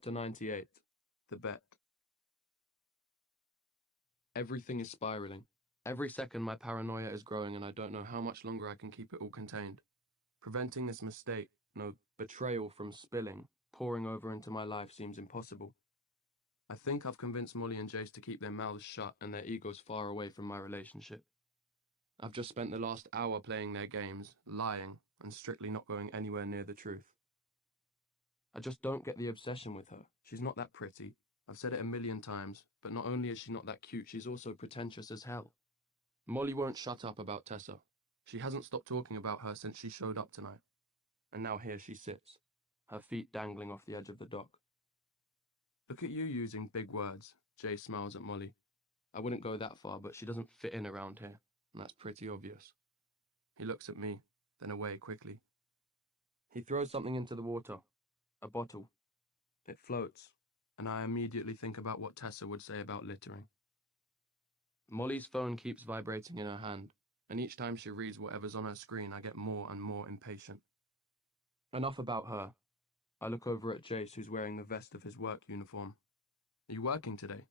Chapter 98. The Bet. Everything is spiraling. Every second my paranoia is growing and I don't know how much longer I can keep it all contained. Preventing this mistake, no, betrayal from spilling, pouring over into my life seems impossible. I think I've convinced Molly and Jace to keep their mouths shut and their egos far away from my relationship. I've just spent the last hour playing their games, lying, and strictly not going anywhere near the truth. I just don't get the obsession with her. She's not that pretty. I've said it a million times, but not only is she not that cute, she's also pretentious as hell. Molly won't shut up about Tessa. She hasn't stopped talking about her since she showed up tonight. And now here she sits, her feet dangling off the edge of the dock. Look at you using big words, Jay smiles at Molly. I wouldn't go that far, but she doesn't fit in around here, and that's pretty obvious. He looks at me, then away quickly. He throws something into the water. A bottle. It floats, and I immediately think about what Tessa would say about littering. Molly's phone keeps vibrating in her hand, and each time she reads whatever's on her screen, I get more and more impatient. Enough about her. I look over at Jace, who's wearing the vest of his work uniform. Are you working today?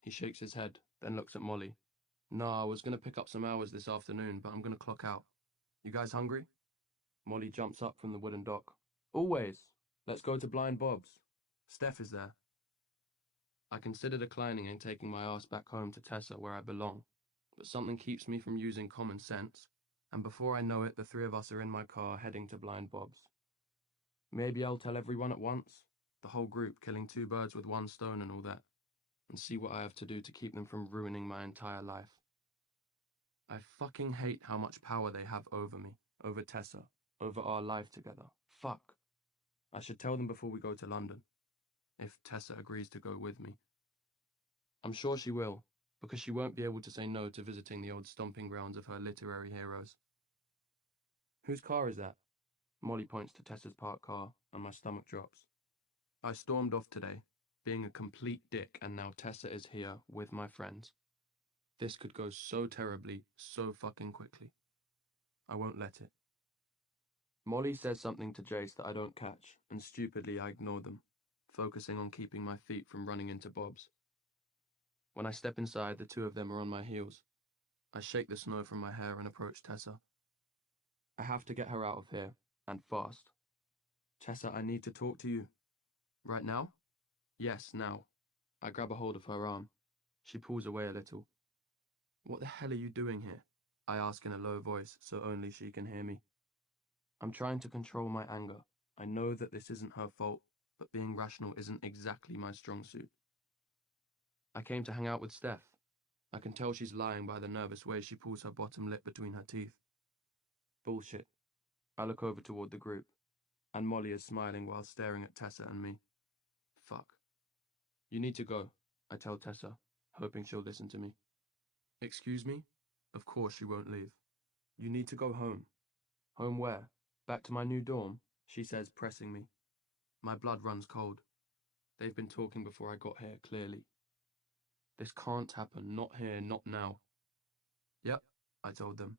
He shakes his head, then looks at Molly. No, I was going to pick up some hours this afternoon, but I'm going to clock out. You guys hungry? Molly jumps up from the wooden dock. Always. Let's go to Blind Bob's. Steph is there. I consider declining and taking my ass back home to Tessa where I belong, but something keeps me from using common sense, and before I know it, the three of us are in my car heading to Blind Bob's. Maybe I'll tell everyone at once, the whole group, killing two birds with one stone and all that, and see what I have to do to keep them from ruining my entire life. I fucking hate how much power they have over me, over Tessa, over our life together. Fuck. I should tell them before we go to London, if Tessa agrees to go with me. I'm sure she will, because she won't be able to say no to visiting the old stomping grounds of her literary heroes. Whose car is that? Molly points to Tessa's parked car, and my stomach drops. I stormed off today, being a complete dick, and now Tessa is here with my friends. This could go so terribly, so fucking quickly. I won't let it. Molly says something to Jace that I don't catch, and stupidly I ignore them, focusing on keeping my feet from running into Bob's. When I step inside, the two of them are on my heels. I shake the snow from my hair and approach Tessa. I have to get her out of here, and fast. Tessa, I need to talk to you. Right now? Yes, now. I grab a hold of her arm. She pulls away a little. What the hell are you doing here? I ask in a low voice, so only she can hear me. I'm trying to control my anger. I know that this isn't her fault, but being rational isn't exactly my strong suit. I came to hang out with Steph. I can tell she's lying by the nervous way she pulls her bottom lip between her teeth. Bullshit. I look over toward the group, and Molly is smiling while staring at Tessa and me. Fuck. You need to go, I tell Tessa, hoping she'll listen to me. Excuse me? Of course she won't leave. You need to go home. Home where? Back to my new dorm, she says, pressing me. My blood runs cold. They've been talking before I got here, clearly. This can't happen, not here, not now. Yep, I told them.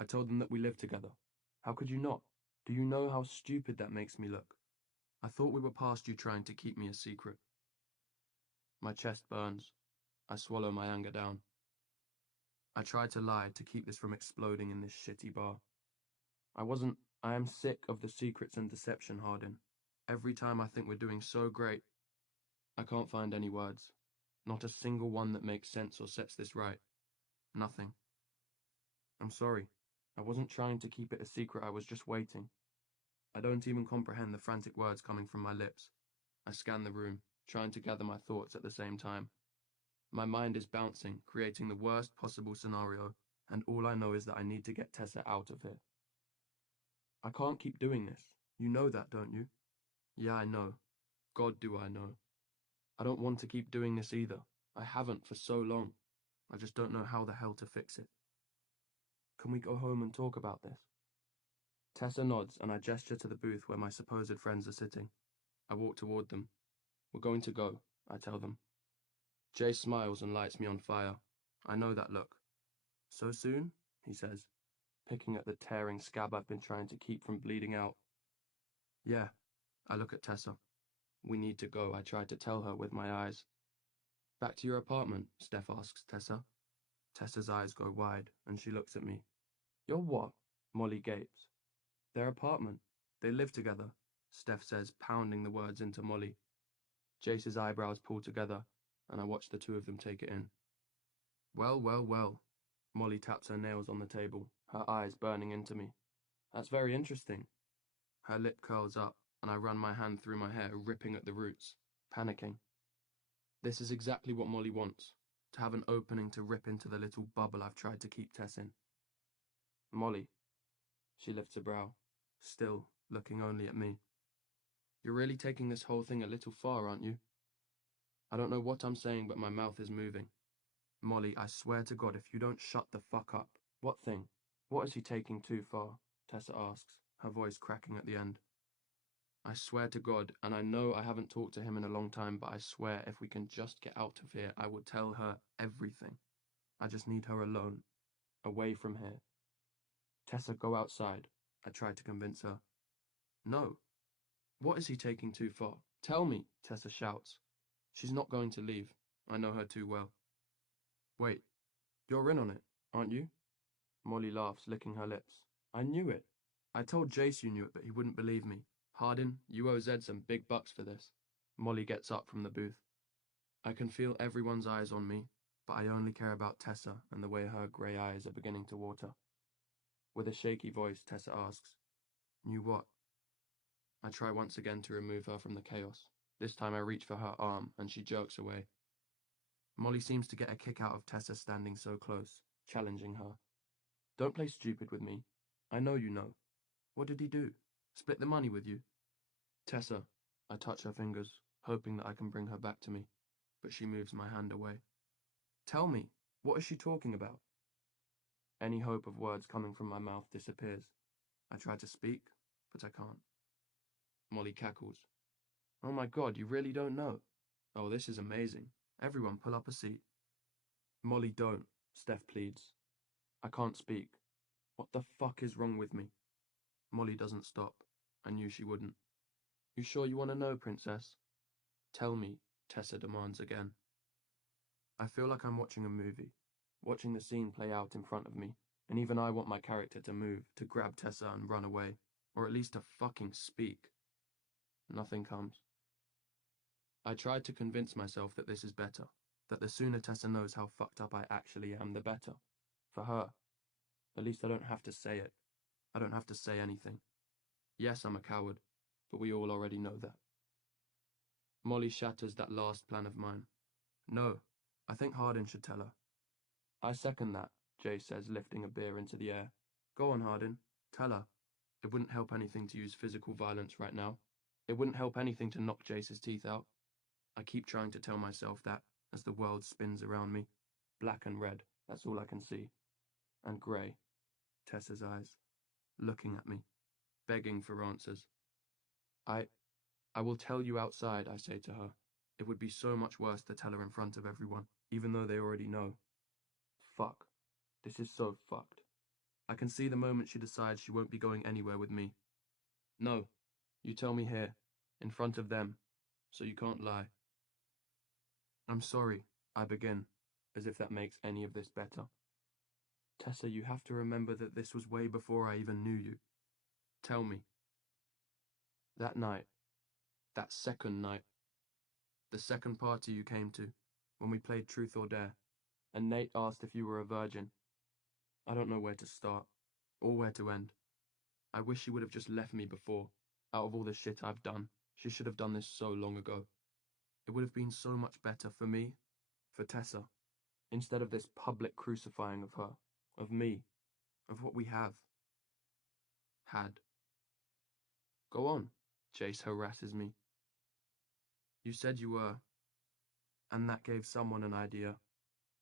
I told them that we live together. How could you not? Do you know how stupid that makes me look? I thought we were past you trying to keep me a secret. My chest burns. I swallow my anger down. I try to lie to keep this from exploding in this shitty bar. I am sick of the secrets and deception, Hardin. Every time I think we're doing so great, I can't find any words. Not a single one that makes sense or sets this right. Nothing. I'm sorry. I wasn't trying to keep it a secret, I was just waiting. I don't even comprehend the frantic words coming from my lips. I scan the room, trying to gather my thoughts at the same time. My mind is bouncing, creating the worst possible scenario, and all I know is that I need to get Tessa out of here. I can't keep doing this. You know that, don't you? Yeah, I know. God, do I know. I don't want to keep doing this either. I haven't for so long. I just don't know how the hell to fix it. Can we go home and talk about this? Tessa nods, and I gesture to the booth where my supposed friends are sitting. I walk toward them. We're going to go, I tell them. Jay smiles and lights me on fire. I know that look. So soon? He says, picking at the tearing scab I've been trying to keep from bleeding out. Yeah, I look at Tessa. We need to go, I tried to tell her with my eyes. Back to your apartment, Steph asks Tessa. Tessa's eyes go wide, and she looks at me. Your what? Molly gapes. Their apartment. They live together, Steph says, pounding the words into Molly. Jace's eyebrows pull together, and I watch the two of them take it in. Well, well, well. Molly taps her nails on the table, her eyes burning into me. That's very interesting. Her lip curls up, and I run my hand through my hair, ripping at the roots, panicking. This is exactly what Molly wants, to have an opening to rip into the little bubble I've tried to keep Tess in. Molly. She lifts a brow, still looking only at me. You're really taking this whole thing a little far, aren't you? I don't know what I'm saying, but my mouth is moving. Molly, I swear to God, if you don't shut the fuck up. What thing? What is he taking too far? Tessa asks, her voice cracking at the end. I swear to God, and I know I haven't talked to him in a long time, but I swear if we can just get out of here, I will tell her everything. I just need her alone, away from here. Tessa, go outside, I tried to convince her. No. What is he taking too far? Tell me, Tessa shouts. She's not going to leave. I know her too well. Wait, you're in on it, aren't you? Molly laughs, licking her lips. I knew it. I told Jace you knew it, but he wouldn't believe me. Hardin, you owe Zed some big bucks for this. Molly gets up from the booth. I can feel everyone's eyes on me, but I only care about Tessa and the way her grey eyes are beginning to water. With a shaky voice, Tessa asks, Knew what? I try once again to remove her from the chaos. This time I reach for her arm, and she jerks away. Molly seems to get a kick out of Tessa standing so close, challenging her. Don't play stupid with me. I know you know. What did he do? Split the money with you? Tessa, I touch her fingers, hoping that I can bring her back to me, but she moves my hand away. Tell me, what is she talking about? Any hope of words coming from my mouth disappears. I try to speak, but I can't. Molly cackles. Oh my God, you really don't know? Oh, this is amazing. Everyone pull up a seat. Molly, don't, Steph pleads. I can't speak. What the fuck is wrong with me? Molly doesn't stop. I knew she wouldn't. You sure you want to know, Princess? Tell me, Tessa demands again. I feel like I'm watching a movie, watching the scene play out in front of me, and even I want my character to move, to grab Tessa and run away, or at least to fucking speak. Nothing comes. I tried to convince myself that this is better, that the sooner Tessa knows how fucked up I actually am, the better. For her. At least I don't have to say it. I don't have to say anything. Yes, I'm a coward, but we all already know that. Molly shatters that last plan of mine. No, I think Hardin should tell her. I second that, Jay says, lifting a beer into the air. Go on, Hardin. Tell her. It wouldn't help anything to use physical violence right now. It wouldn't help anything to knock Jace's teeth out. I keep trying to tell myself that as the world spins around me. Black and red, that's all I can see. And grey. Tessa's eyes. Looking at me. Begging for answers. I will tell you outside, I say to her. It would be so much worse to tell her in front of everyone, even though they already know. Fuck. This is so fucked. I can see the moment she decides she won't be going anywhere with me. No, you tell me here, in front of them, so you can't lie. I'm sorry, I begin, as if that makes any of this better. Tessa, you have to remember that this was way before I even knew you. Tell me. That night, that second night, the second party you came to, when we played Truth or Dare, and Nate asked if you were a virgin. I don't know where to start, or where to end. I wish she would have just left me before. Out of all the shit I've done, she should have done this so long ago. It would have been so much better for me, for Tessa, instead of this public crucifying of her, of me, of what we have. Had. Go on, Jace harasses me. You said you were, and that gave someone an idea.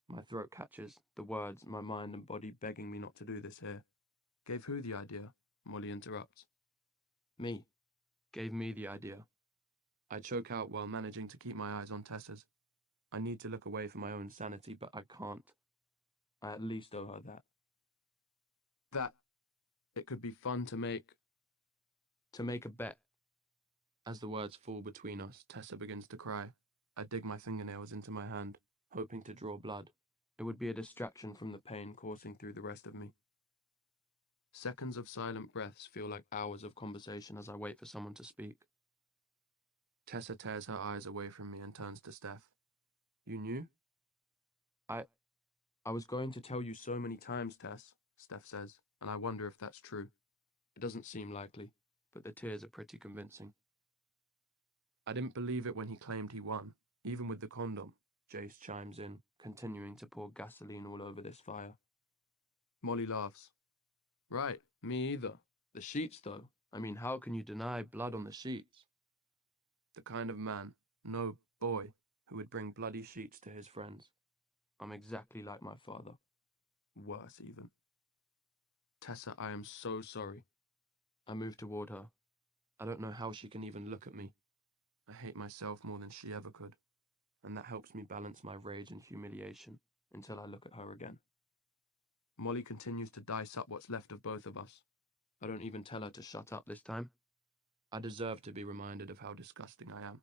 My throat catches, the words, my mind and body begging me not to do this here. Gave who the idea? Molly interrupts. Me. Gave me the idea. I choke out while managing to keep my eyes on Tessa's. I need to look away for my own sanity, but I can't. I at least owe her that. That it could be fun to make a bet. As the words fall between us, Tessa begins to cry. I dig my fingernails into my hand, hoping to draw blood. It would be a distraction from the pain coursing through the rest of me. Seconds of silent breaths feel like hours of conversation as I wait for someone to speak. Tessa tears her eyes away from me and turns to Steph. You knew? I was going to tell you so many times, Tess, Steph says, and I wonder if that's true. It doesn't seem likely, but the tears are pretty convincing. I didn't believe it when he claimed he won, even with the condom, Jace chimes in, continuing to pour gasoline all over this fire. Molly laughs. Right, me either. The sheets, though. I mean, how can you deny blood on the sheets? The kind of man, no boy, who would bring bloody sheets to his friends. I'm exactly like my father. Worse, even. Tessa, I am so sorry. I move toward her. I don't know how she can even look at me. I hate myself more than she ever could, and that helps me balance my rage and humiliation until I look at her again. Molly continues to dice up what's left of both of us. I don't even tell her to shut up this time. I deserve to be reminded of how disgusting I am.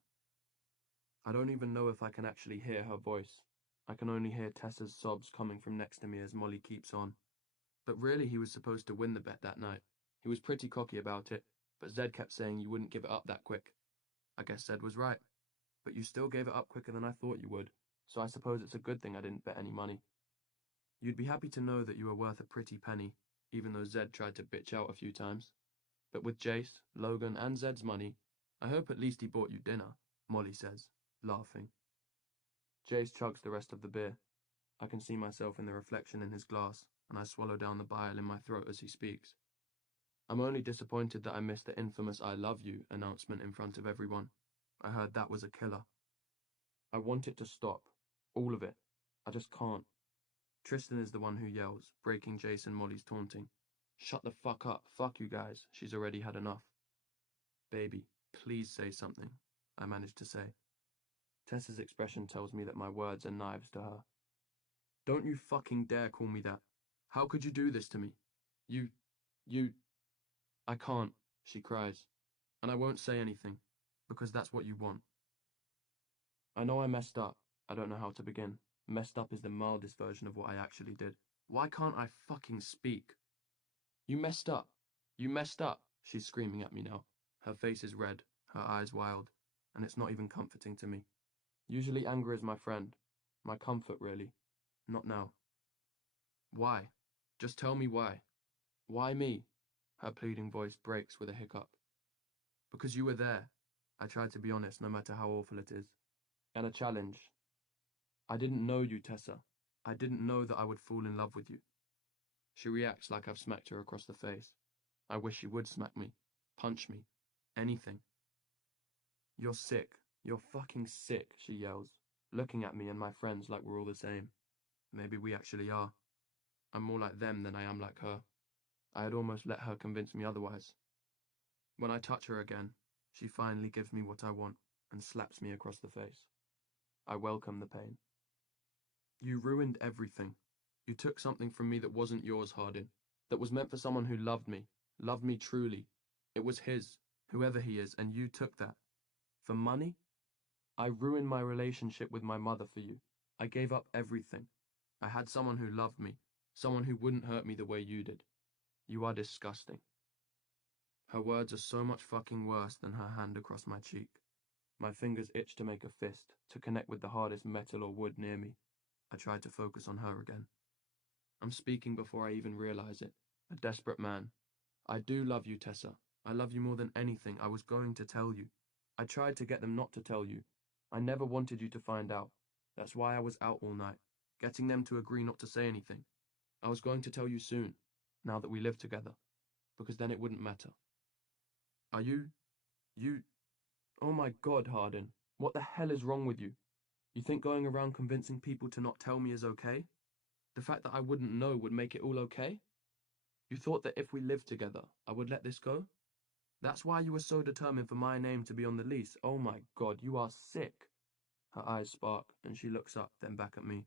I don't even know if I can actually hear her voice. I can only hear Tessa's sobs coming from next to me as Molly keeps on. But really, he was supposed to win the bet that night. He was pretty cocky about it, but Zed kept saying you wouldn't give it up that quick. I guess Zed was right. But you still gave it up quicker than I thought you would, so I suppose it's a good thing I didn't bet any money. You'd be happy to know that you were worth a pretty penny, even though Zed tried to bitch out a few times. But with Jace, Logan, and Zed's money, I hope at least he bought you dinner, Molly says, laughing. Jace chugs the rest of the beer. I can see myself in the reflection in his glass, and I swallow down the bile in my throat as he speaks. I'm only disappointed that I missed the infamous I love you announcement in front of everyone. I heard that was a killer. I want it to stop. All of it. I just can't. Tristan is the one who yells, breaking Jace and Molly's taunting. Shut the fuck up. Fuck you guys. She's already had enough. Baby, please say something, I manage to say. Tessa's expression tells me that my words are knives to her. Don't you fucking dare call me that. How could you do this to me? You... I can't, she cries. And I won't say anything, because that's what you want. I know I messed up. I don't know how to begin. Messed up is the mildest version of what I actually did. Why can't I fucking speak? You messed up. You messed up, she's screaming at me now. Her face is red, her eyes wild, and it's not even comforting to me. Usually anger is my friend. My comfort, really. Not now. Why? Just tell me why. Why me? Her pleading voice breaks with a hiccup. Because you were there. I tried to be honest, no matter how awful it is. And a challenge. I didn't know you, Tessa. I didn't know that I would fall in love with you. She reacts like I've smacked her across the face. I wish she would smack me. Punch me. Anything. You're sick. You're fucking sick, she yells, looking at me and my friends like we're all the same. Maybe we actually are. I'm more like them than I am like her. I had almost let her convince me otherwise. When I touch her again, she finally gives me what I want and slaps me across the face. I welcome the pain. You ruined everything. You took something from me that wasn't yours, Hardin, that was meant for someone who loved me truly. It was his, whoever he is, and you took that. For money? I ruined my relationship with my mother for you. I gave up everything. I had someone who loved me, someone who wouldn't hurt me the way you did. You are disgusting. Her words are so much fucking worse than her hand across my cheek. My fingers itch to make a fist, to connect with the hardest metal or wood near me. I tried to focus on her again. I'm speaking before I even realize it. A desperate man. I do love you, Tessa. I love you more than anything. I was going to tell you. I tried to get them not to tell you. I never wanted you to find out. That's why I was out all night, getting them to agree not to say anything. I was going to tell you soon, now that we live together, because then it wouldn't matter. Are you... Oh my God, Hardin. What the hell is wrong with you? You think going around convincing people to not tell me is okay? The fact that I wouldn't know would make it all okay? You thought that if we lived together, I would let this go? That's why you were so determined for my name to be on the lease. Oh my God, you are sick. Her eyes spark, and she looks up, then back at me.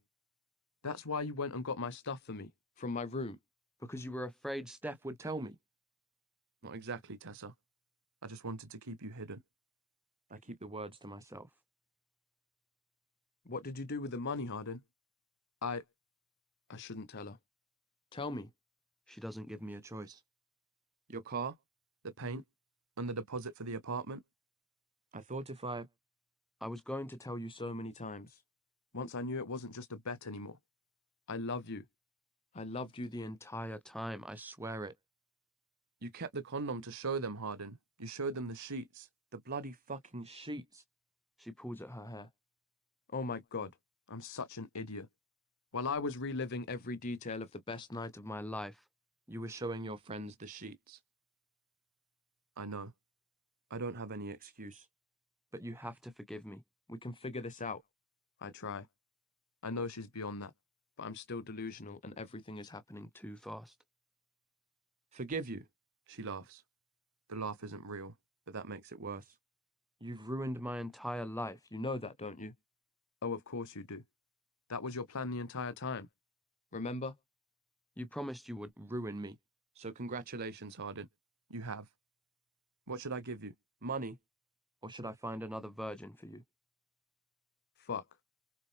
That's why you went and got my stuff for me, from my room, because you were afraid Steph would tell me. Not exactly, Tessa. I just wanted to keep you hidden. I keep the words to myself. What did you do with the money, Hardin? I shouldn't tell her. Tell me. She doesn't give me a choice. Your car, the paint, and the deposit for the apartment? I thought if I was going to tell you so many times. Once I knew it wasn't just a bet anymore. I love you. I loved you the entire time, I swear it. You kept the condom to show them, Hardin. You showed them the sheets. The bloody fucking sheets. She pulls at her hair. Oh my God, I'm such an idiot. While I was reliving every detail of the best night of my life, you were showing your friends the sheets. I know. I don't have any excuse. But you have to forgive me. We can figure this out. I try. I know she's beyond that, but I'm still delusional and everything is happening too fast. Forgive you, she laughs. The laugh isn't real, but that makes it worse. You've ruined my entire life. You know that, don't you? Oh, of course you do. That was your plan the entire time. Remember? You promised you would ruin me. So congratulations, Hardin. You have. What should I give you? Money? Or should I find another virgin for you? Fuck.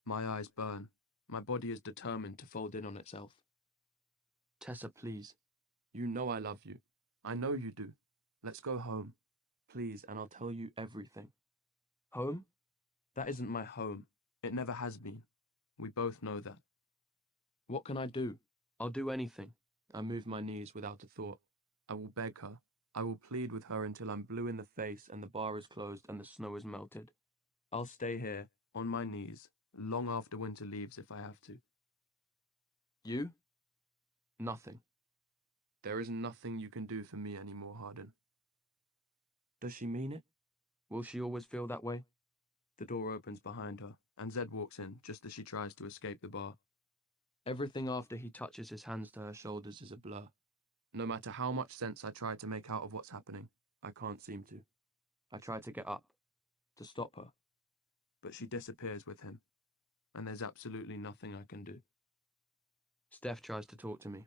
My eyes burn. My body is determined to fold in on itself. Tessa, please. You know I love you. I know you do. Let's go home. Please, and I'll tell you everything. Home? That isn't my home. It never has been. We both know that. What can I do? I'll do anything. I move my knees without a thought. I will beg her. I will plead with her until I'm blue in the face and the bar is closed and the snow is melted. I'll stay here, on my knees, long after winter leaves if I have to. You? Nothing. There is nothing you can do for me anymore, Hardin. Does she mean it? Will she always feel that way? The door opens behind her, and Zed walks in just as she tries to escape the bar. Everything after he touches his hands to her shoulders is a blur. No matter how much sense I try to make out of what's happening, I can't seem to. I try to get up, to stop her, but she disappears with him, and there's absolutely nothing I can do. Steph tries to talk to me.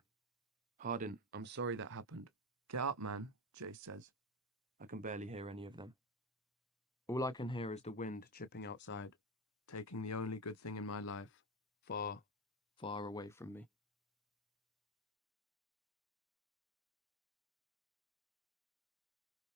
Hardin, I'm sorry that happened. Get up, man, Jace says. I can barely hear any of them. All I can hear is the wind chipping outside, taking the only good thing in my life far, far away from me.